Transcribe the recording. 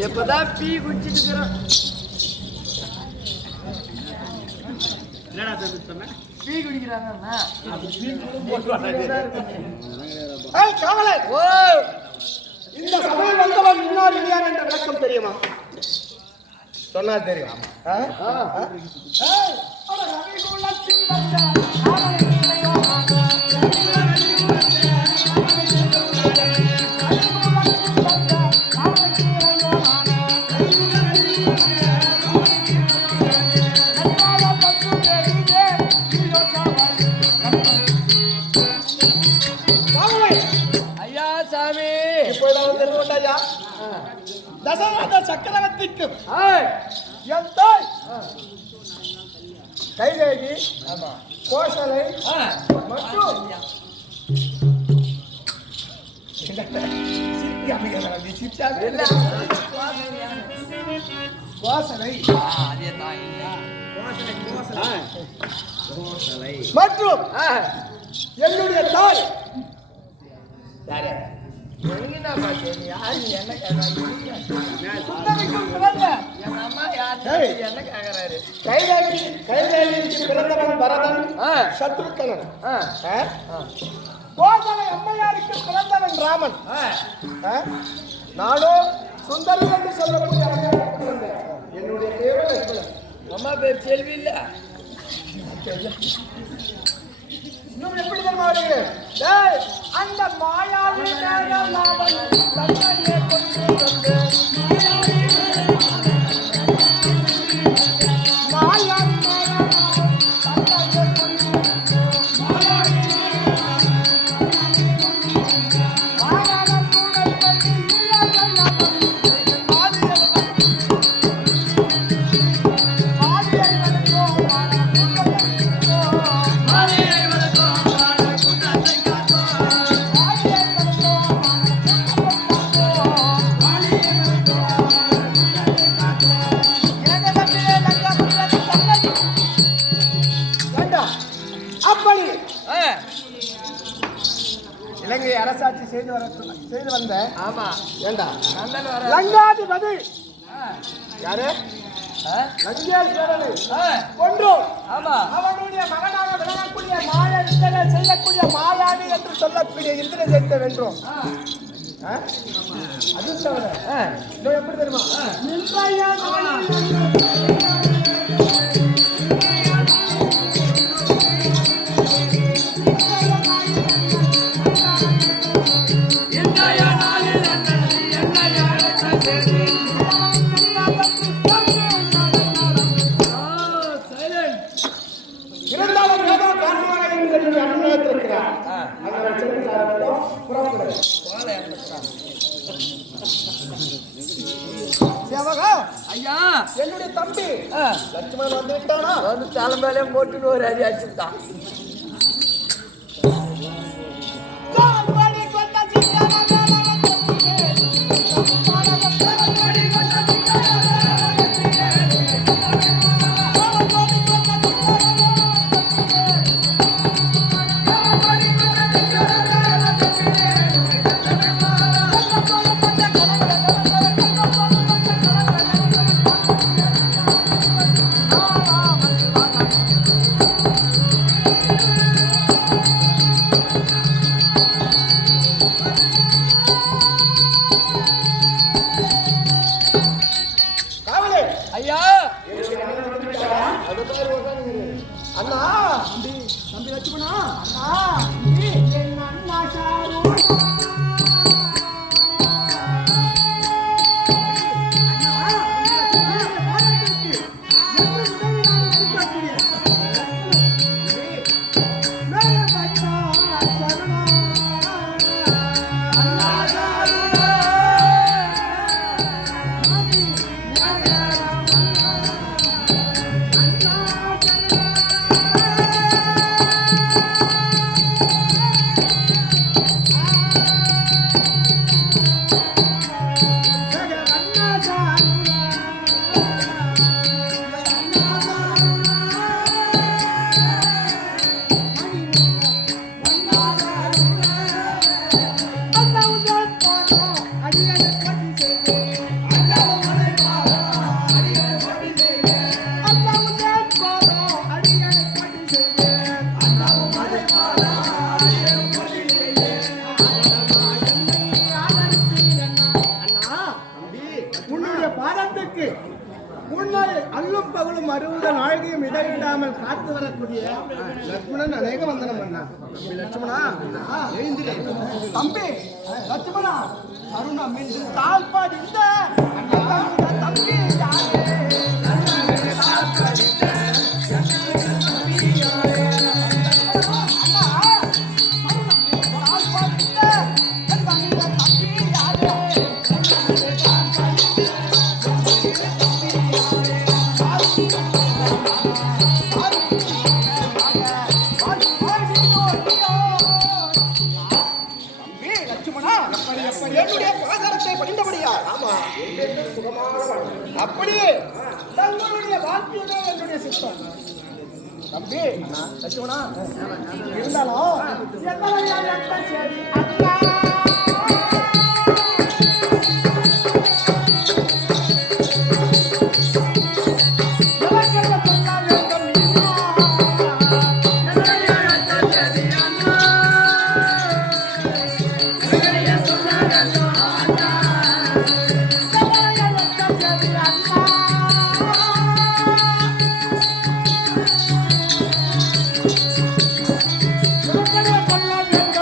எப்பதான் பீ குடிச்சிட்டு இருக்கிறோம் என்னடா சொன்ன? பீ! ஓ! இந்த சபையில் வந்தவன் இன்னார் இனியார் என்ற விளக்கம் தெரியுமா? சொன்னா தெரியும். தசரத சக்கரவர்த்திக்கு. என் தாய். கைலேகி கோசலை ஆ, மற்றும். கோசலை. மற்றும் என்னுடைய தாய். யாரு? அம்மா யாரு? என்ன பிறந்தவன் பரதன் ஆ, சத்ருக்கனன் ஆ, ஆ? அம்மையாருக்கு பிறந்தவன் ராமன் ஆ. ஆ? சுந்தரி என்று சொல்லக்கூடிய என்னுடைய பேரும் அம்மா பேர் செல்வி இல்ல இன்னும் எப்படி தெரியுமா வருகிறேன்? அந்த மாயாவி மேகநாதன் தன்னையே கொண்டு வந்து மாயாவி மேகநாதன் அரசாட்சி செய்து வர செய்து வந்த ஆமா. ஏண்டா? லங்காதிபதி. யாரு? கொன்றோம் ஆமா. அவனுடைய மகனாக விளங்கக்கூடிய மாய வித்தனை செய்யக்கூடிய மாயாவி என்று சொல்லக்கூடிய வென்றோம். ஆ, ஆ? அது தவிர எப்படி தெரியுமா? சேவகா ஐயா! என்னுடைய தம்பி! லட்சுமணன் வந்து விட்டானா வந்து தலைமையிலே போட்டுன்னு ஒரு அடி அடிச்சுட்டான் ஐயா. அண்ணா. தம்பி லட்சுமணா. அண்ணா. அண்ணா சாரு அல்லும் பகலும் அறுபது நாழிகையும் இடைவிடாமல் காத்து வரக்கூடிய லட்சுமணன் அநேக வந்தனம் அண்ணா லட்சுமணா தம்பி லட்சுமணா அருணா மீண்டும் தாழ்பாடு இந்த தம்பி யாரு? என்னுடைய பாதரத்தை படிந்தபடியா? ஆமா. அப்படியே. தங்களுடைய வாழ்க்கையுமே என்னுடைய சித்தம். தம்பி இருந்தாலும்